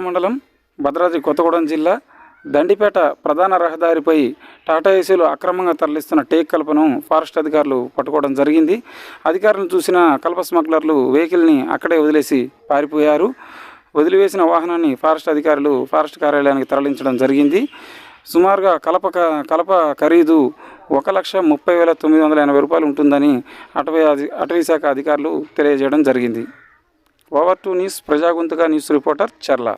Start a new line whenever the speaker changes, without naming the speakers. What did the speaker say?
మండలం భద్రాద్రి కొత్తగూడెం జిల్లా దండిపేట ప్రధాన రహదారిపై టాటా ఏసీలు అక్రమంగా తరలిస్తున్న టేక్ కలపను ఫారెస్ట్ అధికారులు పట్టుకోవడం జరిగింది. అధికారులను చూసిన కలప స్మగ్లర్లు వెహికల్ని అక్కడే వదిలేసి పారిపోయారు. వదిలివేసిన వాహనాన్ని ఫారెస్ట్ అధికారులు ఫారెస్ట్ కార్యాలయానికి తరలించడం జరిగింది. సుమారుగా కలప క- కలప ఖరీదు ఒక లక్ష ముప్పై వేల తొమ్మిది వందల ఎనభై రూపాయలు ఉంటుందని అటవీ అటవీ శాఖ అధికారులు తెలియజేయడం జరిగింది. ఓవర్ టూ న్యూస్ ప్రజాగొంతుగా న్యూస్ రిపోర్టర్ చర్ల.